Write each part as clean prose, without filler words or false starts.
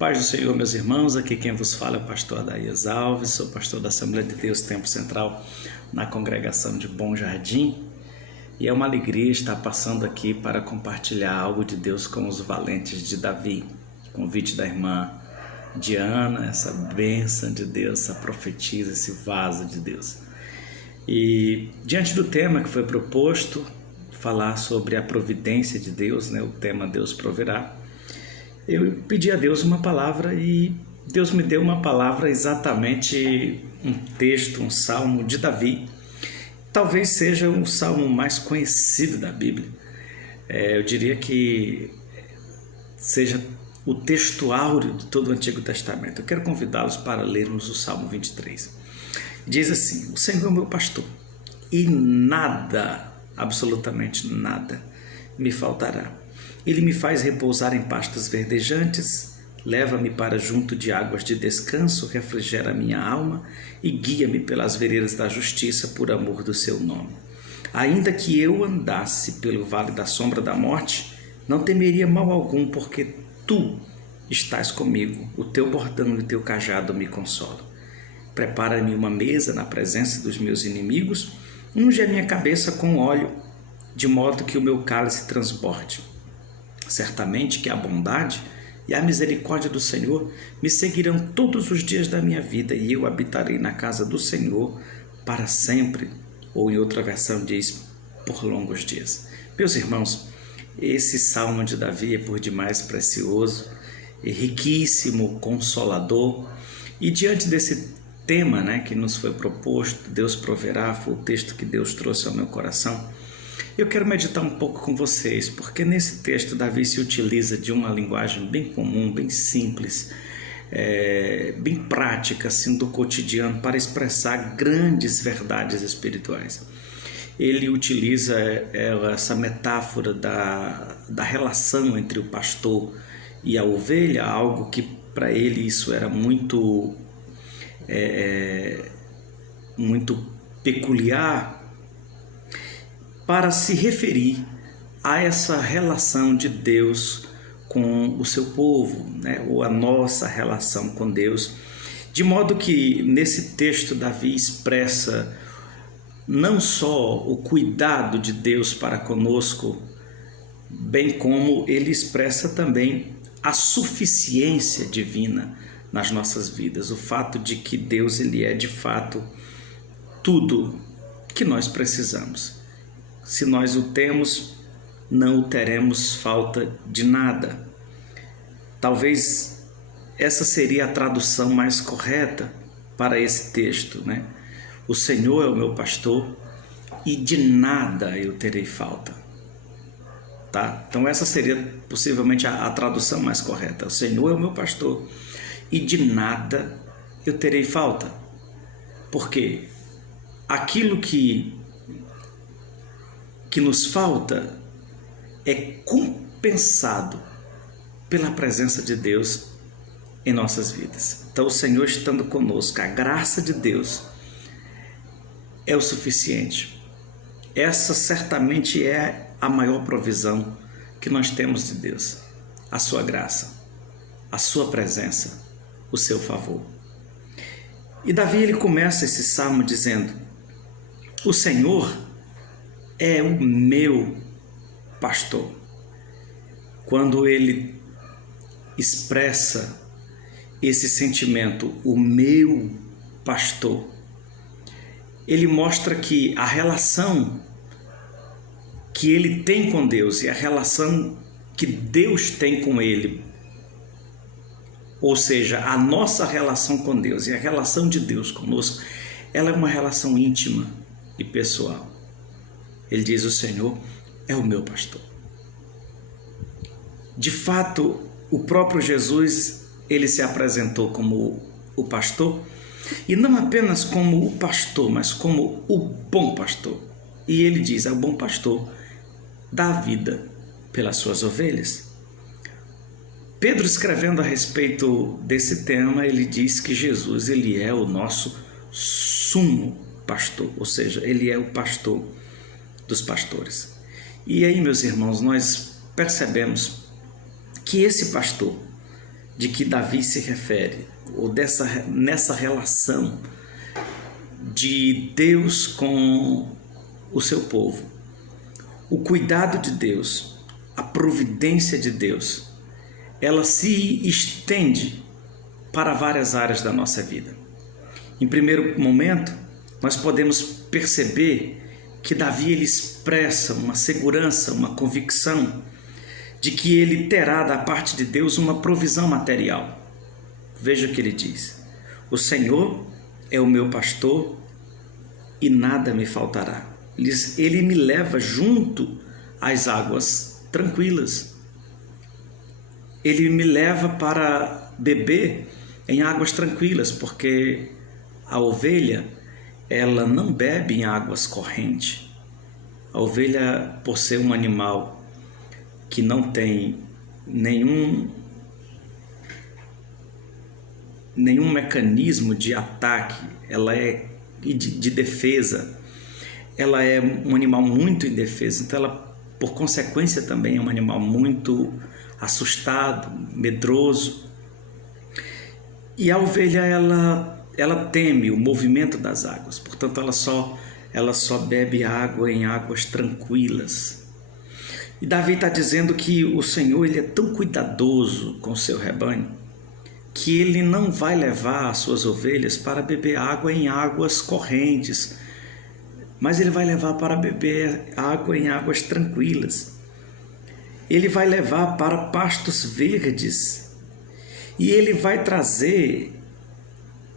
Paz do Senhor, meus irmãos, aqui quem vos fala é o pastor Adaías Alves, sou pastor da Assembleia de Deus Tempo Central na congregação de Bom Jardim, e é uma alegria estar passando aqui para compartilhar algo de Deus com os valentes de Davi. Convite da irmã Diana, essa bênção de Deus, essa profetisa, esse vaso de Deus. E diante do tema que foi proposto, falar sobre a providência de Deus, o tema Deus proverá, eu pedi a Deus uma palavra e Deus me deu uma palavra, exatamente um texto, um salmo de Davi. Talvez seja o salmo mais conhecido da Bíblia. Eu diria que seja o texto áureo de todo o Antigo Testamento. Eu quero convidá-los para lermos o Salmo 23. Diz assim: o Senhor é o meu pastor e nada, absolutamente nada, me faltará. Ele me faz repousar em pastos verdejantes, leva-me para junto de águas de descanso, refrigera minha alma e guia-me pelas veredas da justiça por amor do seu nome. Ainda que eu andasse pelo vale da sombra da morte, não temeria mal algum, porque tu estás comigo, o teu bordão e o teu cajado me consolam. Prepara-me uma mesa na presença dos meus inimigos, unge a minha cabeça com óleo, de modo que o meu cálice transborde. Certamente que a bondade e a misericórdia do Senhor me seguirão todos os dias da minha vida, e eu habitarei na casa do Senhor para sempre. Ou em outra versão diz, por longos dias. Meus irmãos, esse salmo de Davi é por demais precioso, é riquíssimo, consolador. E diante desse tema que nos foi proposto, Deus proverá, foi o texto que Deus trouxe ao meu coração, eu quero meditar um pouco com vocês, porque nesse texto Davi se utiliza de uma linguagem bem comum, bem simples, bem prática, assim, do cotidiano, para expressar grandes verdades espirituais. Ele utiliza essa metáfora da relação entre o pastor e a ovelha, algo que para ele isso era muito peculiar, para se referir a essa relação de Deus com o seu povo, ou a nossa relação com Deus, de modo que nesse texto Davi expressa não só o cuidado de Deus para conosco, bem como ele expressa também a suficiência divina nas nossas vidas, o fato de que Deus ele é de fato tudo que nós precisamos. Se nós o temos, não teremos falta de nada. Talvez essa seria a tradução mais correta para esse texto, O Senhor é o meu pastor e de nada eu terei falta. Então essa seria possivelmente a tradução mais correta. O Senhor é o meu pastor e de nada eu terei falta. Porque aquilo que nos falta é compensado pela presença de Deus em nossas vidas. Então o Senhor estando conosco, a graça de Deus é o suficiente. Essa certamente é a maior provisão que nós temos de Deus. A sua graça, a sua presença, o seu favor. E Davi ele começa esse salmo dizendo: o Senhor é o meu pastor. Quando ele expressa esse sentimento, o meu pastor, ele mostra que a relação que ele tem com Deus e a relação que Deus tem com ele, ou seja, a nossa relação com Deus e a relação de Deus conosco, ela é uma relação íntima e pessoal. Ele diz: o Senhor é o meu pastor. De fato, o próprio Jesus, ele se apresentou como o pastor, e não apenas como o pastor, mas como o bom pastor. E ele diz: é o bom pastor, dá a vida pelas suas ovelhas. Pedro, escrevendo a respeito desse tema, ele diz que Jesus ele é o nosso sumo pastor, ou seja, ele é o pastor dos pastores. E aí, meus irmãos, nós percebemos que esse pastor de que Davi se refere, ou nessa relação de Deus com o seu povo. O cuidado de Deus, a providência de Deus, ela se estende para várias áreas da nossa vida. Em primeiro momento, nós podemos perceber que Davi ele expressa uma segurança, uma convicção de que ele terá da parte de Deus uma provisão material. Veja o que ele diz: o Senhor é o meu pastor e nada me faltará. Ele me leva junto às águas tranquilas. Ele me leva para beber em águas tranquilas, porque a ovelha, ela não bebe em águas correntes. A ovelha, por ser um animal que não tem nenhum mecanismo de ataque, ela é de defesa, ela é um animal muito indefeso, então ela, por consequência, também é um animal muito assustado, medroso. E a ovelha, ela teme o movimento das águas, portanto ela só bebe água em águas tranquilas. E Davi está dizendo que o Senhor ele é tão cuidadoso com o seu rebanho que ele não vai levar as suas ovelhas para beber água em águas correntes, mas ele vai levar para beber água em águas tranquilas. Ele vai levar para pastos verdes e ele vai trazer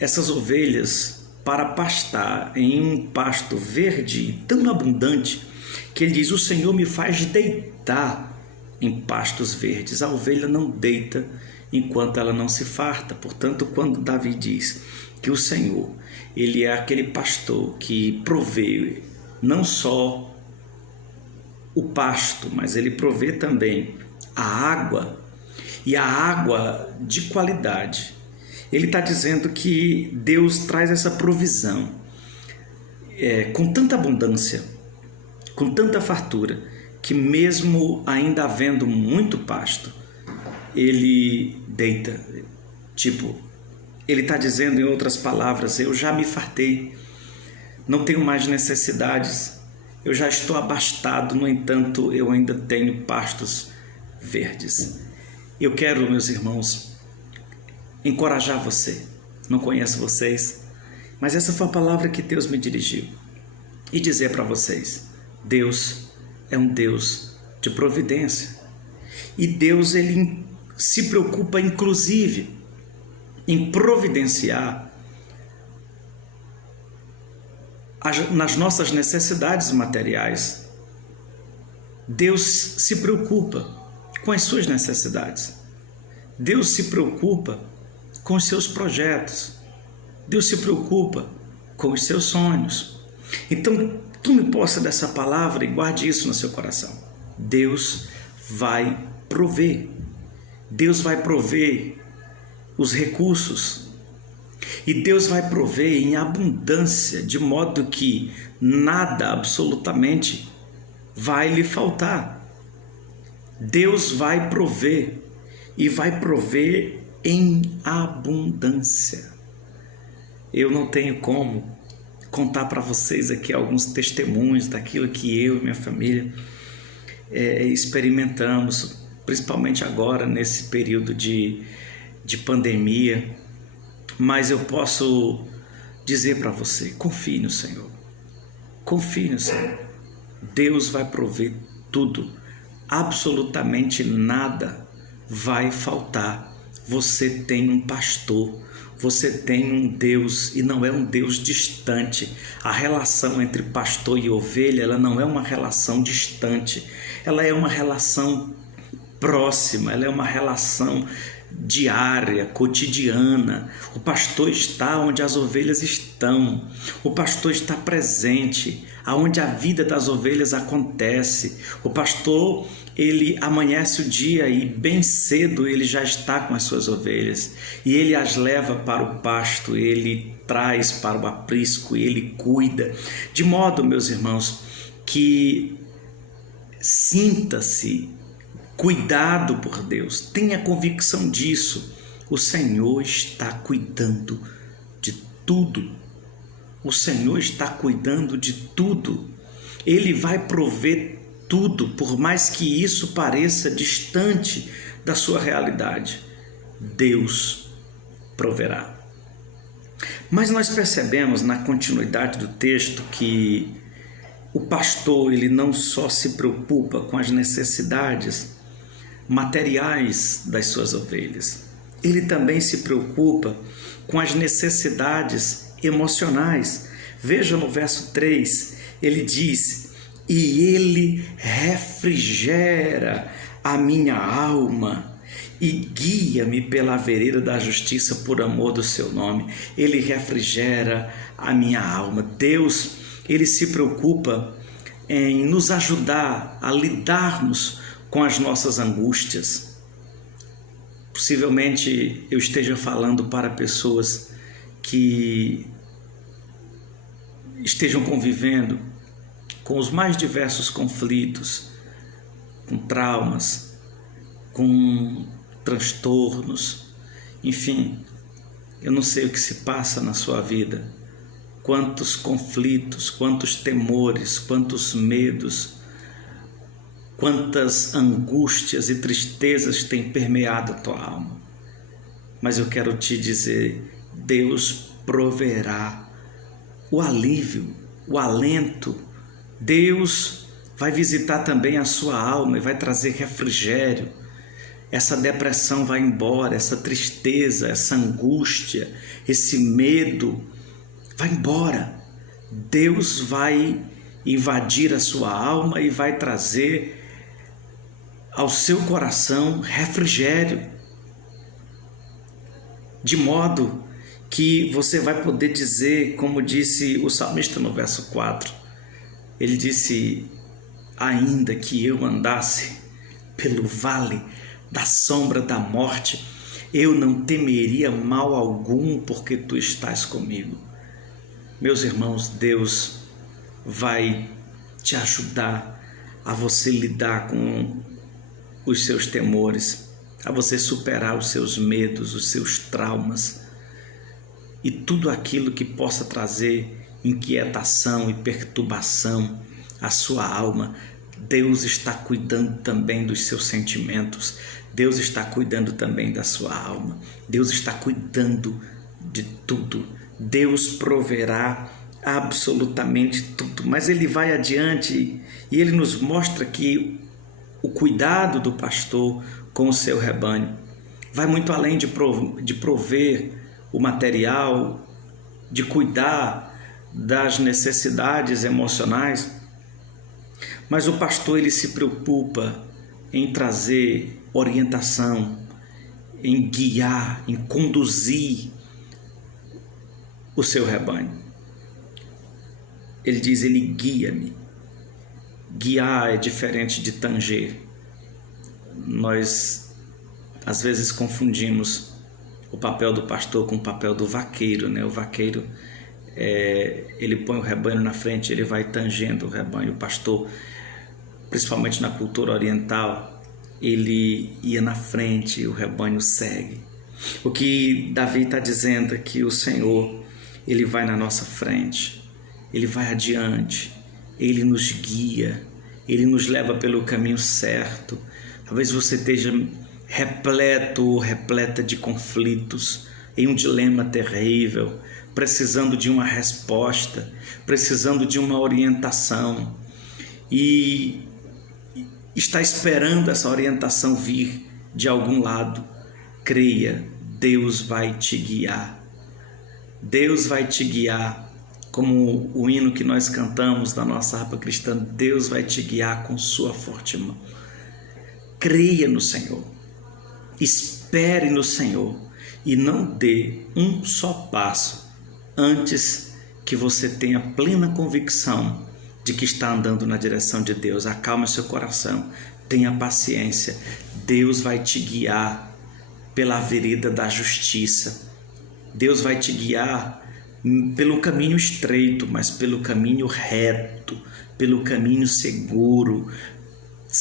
essas ovelhas para pastar em um pasto verde tão abundante que ele diz: o Senhor me faz deitar em pastos verdes. A ovelha não deita enquanto ela não se farta. Portanto, quando Davi diz que o Senhor ele é aquele pastor que provê não só o pasto, mas ele provê também a água, e a água de qualidade. Ele está dizendo que Deus traz essa provisão com tanta abundância, com tanta fartura, que mesmo ainda havendo muito pasto, ele deita. Ele está dizendo, em outras palavras: eu já me fartei, não tenho mais necessidades, eu já estou abastado, no entanto, eu ainda tenho pastos verdes. Eu quero, meus irmãos, encorajar você. Não conheço vocês, mas essa foi a palavra que Deus me dirigiu. E dizer para vocês: Deus é um Deus de providência. E Deus ele se preocupa inclusive em providenciar nas nossas necessidades materiais. Deus se preocupa com as suas necessidades. Deus se preocupa com os seus projetos. Deus se preocupa com os seus sonhos. Então, tome posse dessa palavra e guarde isso no seu coração. Deus vai prover. Deus vai prover os recursos. E Deus vai prover em abundância, de modo que nada absolutamente vai lhe faltar. Deus vai prover, e vai prover em abundância. Eu não tenho como contar para vocês aqui alguns testemunhos daquilo que eu e minha família experimentamos, principalmente agora nesse período de pandemia, mas eu posso dizer para você: confie no Senhor, confie no Senhor. Deus vai prover tudo, absolutamente nada vai faltar. Você tem um pastor, você tem um Deus, e não é um Deus distante. A relação entre pastor e ovelha, ela não é uma relação distante, ela é uma relação próxima, ela é uma relação diária, cotidiana. O pastor está onde as ovelhas estão, o pastor está presente aonde a vida das ovelhas acontece. O pastor, ele amanhece o dia e bem cedo ele já está com as suas ovelhas e ele as leva para o pasto, ele traz para o aprisco, ele cuida, de modo, meus irmãos, que sinta-se cuidado por Deus, tenha convicção disso. O Senhor está cuidando de tudo. O Senhor está cuidando de tudo. Ele vai prover tudo, por mais que isso pareça distante da sua realidade. Deus proverá. Mas nós percebemos na continuidade do texto que o pastor, ele não só se preocupa com as necessidades materiais das suas ovelhas, ele também se preocupa com as necessidades emocionais. Veja no verso 3, ele diz: e ele refrigera a minha alma e guia-me pela vereda da justiça por amor do seu nome. Ele refrigera a minha alma. Deus, ele se preocupa em nos ajudar a lidarmos com as nossas angústias. Possivelmente eu esteja falando para pessoas que estejam convivendo com os mais diversos conflitos, com traumas, com transtornos, enfim, eu não sei o que se passa na sua vida, quantos conflitos, quantos temores, quantos medos, quantas angústias e tristezas têm permeado a tua alma. Mas eu quero te dizer, Deus proverá o alívio, o alento. Deus vai visitar também a sua alma e vai trazer refrigério. Essa depressão vai embora, essa tristeza, essa angústia, esse medo vai embora. Deus vai invadir a sua alma e vai trazer ao seu coração refrigério, de modo que você vai poder dizer, como disse o salmista no verso 4, ele disse: ainda que eu andasse pelo vale da sombra da morte, eu não temeria mal algum, porque tu estás comigo. Meus irmãos, Deus vai te ajudar a você lidar com os seus temores, a você superar os seus medos, os seus traumas e tudo aquilo que possa trazer inquietação e perturbação à sua alma. Deus está cuidando também dos seus sentimentos. Deus está cuidando também da sua alma. Deus está cuidando de tudo. Deus proverá absolutamente tudo. Mas ele vai adiante e ele nos mostra que o cuidado do pastor com o seu rebanho vai muito além de prover o material, de cuidar das necessidades emocionais. Mas o pastor, ele se preocupa em trazer orientação, em guiar, em conduzir o seu rebanho. Ele diz: ele guia-me. Guiar é diferente de tanger. Nós às vezes confundimos o papel do pastor com o papel do vaqueiro, né? O vaqueiro, ele põe o rebanho na frente, ele vai tangendo o rebanho. O pastor, principalmente na cultura oriental, ele ia na frente e o rebanho segue. O que Davi está dizendo é que o Senhor, ele vai na nossa frente, ele vai adiante, ele nos guia, ele nos leva pelo caminho certo. Talvez você esteja repleto ou repleta de conflitos, em um dilema terrível, precisando de uma resposta, precisando de uma orientação, e está esperando essa orientação vir de algum lado. Creia, Deus vai te guiar. Deus vai te guiar, como o hino que nós cantamos da nossa harpa cristã: Deus vai te guiar com sua forte mão. Creia no Senhor, espere no Senhor e não dê um só passo antes que você tenha plena convicção de que está andando na direção de Deus. Acalme seu coração, tenha paciência. Deus vai te guiar pela vereda da justiça. Deus vai te guiar pelo caminho estreito, mas pelo caminho reto, pelo caminho seguro,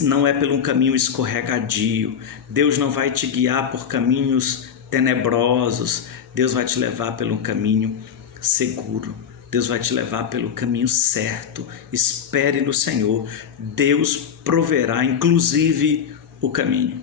não é pelo um caminho escorregadio. Deus não vai te guiar por caminhos tenebrosos. Deus vai te levar pelo um caminho seguro. Deus vai te levar pelo caminho certo. Espere no Senhor. Deus proverá, inclusive, o caminho.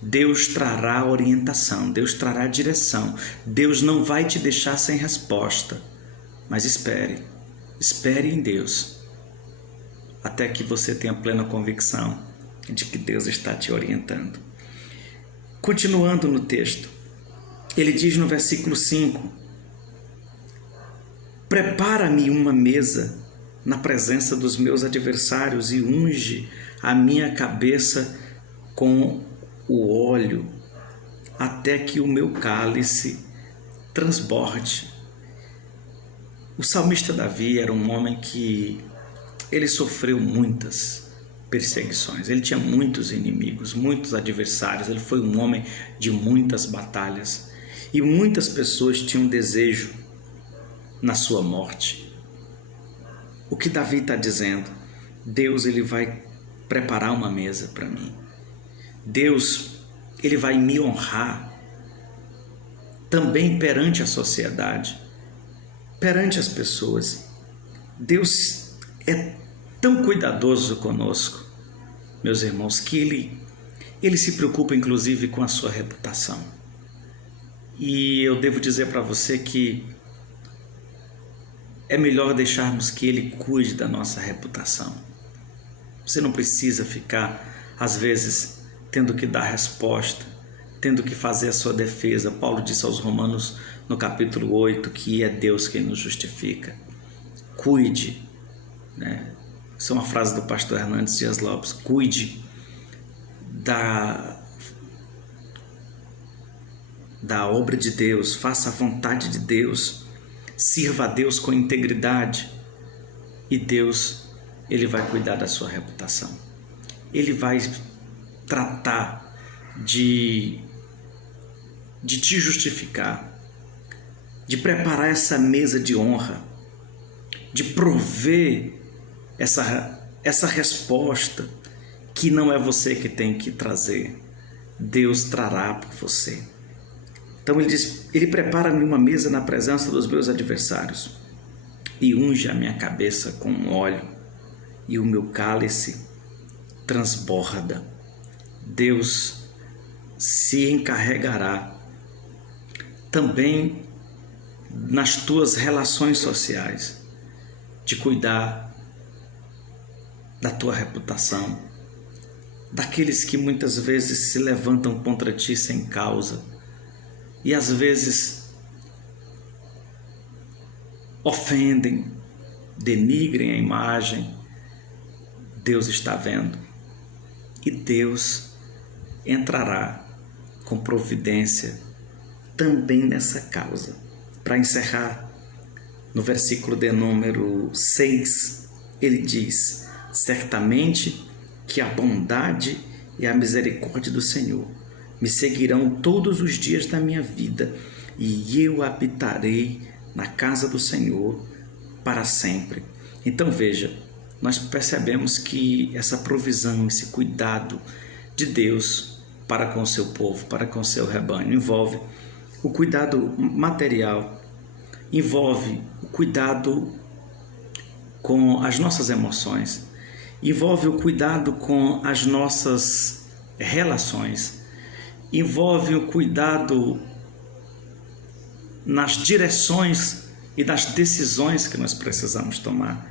Deus trará orientação. Deus trará direção. Deus não vai te deixar sem resposta. Mas espere. Espere em Deus. Até que você tenha plena convicção de que Deus está te orientando. Continuando no texto, ele diz no versículo 5: prepara-me uma mesa na presença dos meus adversários e unge a minha cabeça com o óleo, até que o meu cálice transborde. O salmista Davi era um homem que ele sofreu muitas perseguições, ele tinha muitos inimigos, muitos adversários, ele foi um homem de muitas batalhas e muitas pessoas tinham desejo na sua morte. O que Davi está dizendo? Deus, ele vai preparar uma mesa para mim. Deus, ele vai me honrar também perante a sociedade, perante as pessoas. Deus é tão cuidadoso conosco, meus irmãos, que ele se preocupa inclusive com a sua reputação. E eu devo dizer para você que é melhor deixarmos que Ele cuide da nossa reputação. Você não precisa ficar, às vezes, tendo que dar resposta, tendo que fazer a sua defesa. Paulo disse aos Romanos, no capítulo 8, que é Deus quem nos justifica. Cuide, né? Isso é uma frase do pastor Hernandes Dias Lopes. Cuide da obra de Deus, faça a vontade de Deus, sirva a Deus com integridade e Deus, Ele vai cuidar da sua reputação. Ele vai tratar de te justificar, de preparar essa mesa de honra, de prover essa resposta que não é você que tem que trazer, Deus trará por você. Então ele diz, ele prepara-me uma mesa na presença dos meus adversários e unge a minha cabeça com óleo e o meu cálice transborda. Deus se encarregará também nas tuas relações sociais de cuidar da tua reputação, daqueles que muitas vezes se levantam contra ti sem causa e às vezes ofendem, denigrem a imagem. Deus está vendo e Deus entrará com providência também nessa causa. Para encerrar, no versículo de número 6, ele diz: certamente que a bondade e a misericórdia do Senhor me seguirão todos os dias da minha vida, e eu habitarei na casa do Senhor para sempre. Então veja, nós percebemos que essa provisão, esse cuidado de Deus para com o seu povo, para com o seu rebanho, envolve o cuidado material, envolve o cuidado com as nossas emoções, envolve o cuidado com as nossas relações, envolve o cuidado nas direções e nas decisões que nós precisamos tomar.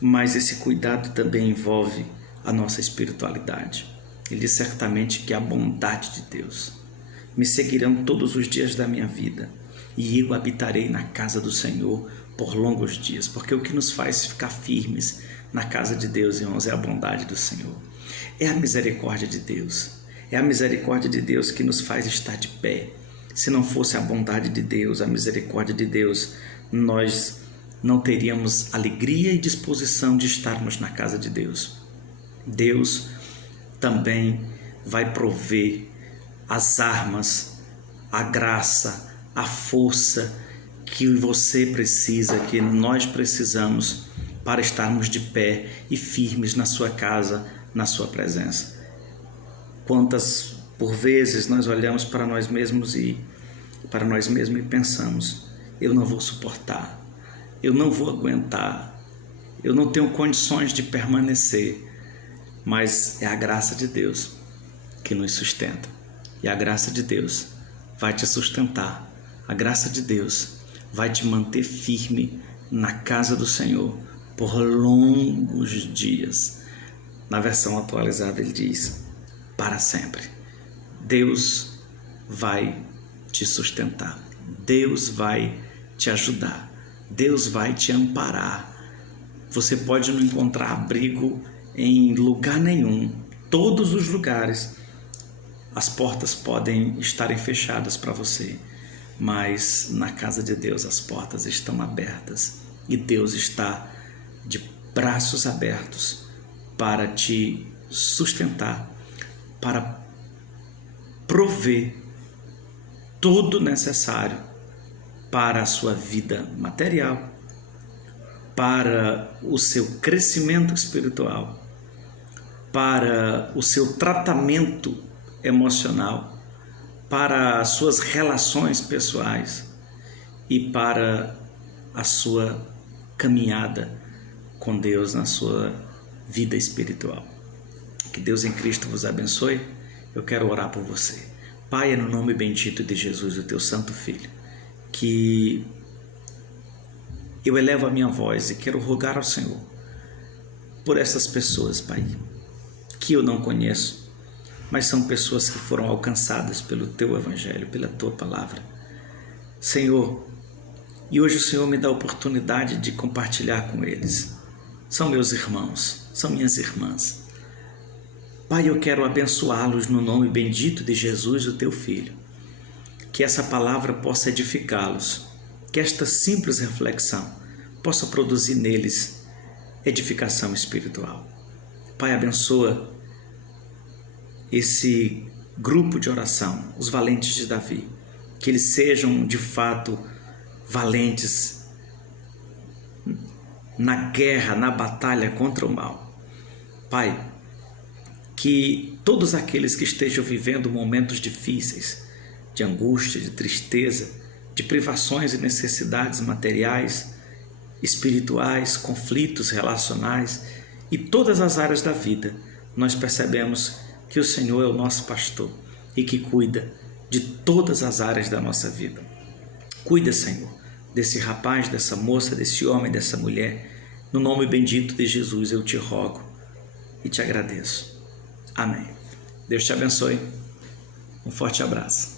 Mas esse cuidado também envolve a nossa espiritualidade. Ele diz certamente que a bondade de Deus me seguirão todos os dias da minha vida, e eu habitarei na casa do Senhor por longos dias, porque o que nos faz ficar firmes na casa de Deus, irmãos, é a bondade do Senhor, é a misericórdia de Deus, é a misericórdia de Deus que nos faz estar de pé. Se não fosse a bondade de Deus, a misericórdia de Deus, nós não teríamos alegria e disposição de estarmos na casa de Deus. Deus também vai prover as armas, a graça, a força que você precisa, que nós precisamos para estarmos de pé e firmes na sua casa, na sua presença. Quantas por vezes nós olhamos para nós mesmos e pensamos: eu não vou suportar, eu não vou aguentar, eu não tenho condições de permanecer. Mas é a graça de Deus que nos sustenta, e a graça de Deus vai te sustentar. A graça de Deus vai te manter firme na casa do Senhor por longos dias. Na versão atualizada ele diz: para sempre. Deus vai te sustentar, Deus vai te ajudar, Deus vai te amparar. Você pode não encontrar abrigo em lugar nenhum, todos os lugares as portas podem estarem fechadas para você, mas na casa de Deus as portas estão abertas e Deus está de braços abertos para te sustentar, para prover tudo necessário para a sua vida material, para o seu crescimento espiritual, para o seu tratamento emocional, para as suas relações pessoais e para a sua caminhada com Deus na sua vida espiritual. Que Deus em Cristo vos abençoe. Eu quero orar por você. Pai, é no nome bendito de Jesus, o teu santo Filho, que eu elevo a minha voz e quero rogar ao Senhor por essas pessoas, Pai, que eu não conheço, mas são pessoas que foram alcançadas pelo teu evangelho, pela tua palavra. Senhor, e hoje o Senhor me dá a oportunidade de compartilhar com eles. São meus irmãos, são minhas irmãs. Pai, eu quero abençoá-los no nome bendito de Jesus, o teu Filho. Que essa palavra possa edificá-los, que esta simples reflexão possa produzir neles edificação espiritual. Pai, abençoa esse grupo de oração, os valentes de Davi, que eles sejam de fato valentes na guerra, na batalha contra o mal. Pai, que todos aqueles que estejam vivendo momentos difíceis, de angústia, de tristeza, de privações e necessidades materiais, espirituais, conflitos relacionais e todas as áreas da vida, nós percebemos que o Senhor é o nosso pastor e que cuida de todas as áreas da nossa vida. Cuida, Senhor, desse rapaz, dessa moça, desse homem, dessa mulher. No nome bendito de Jesus eu te rogo e te agradeço. Amém. Deus te abençoe. Um forte abraço.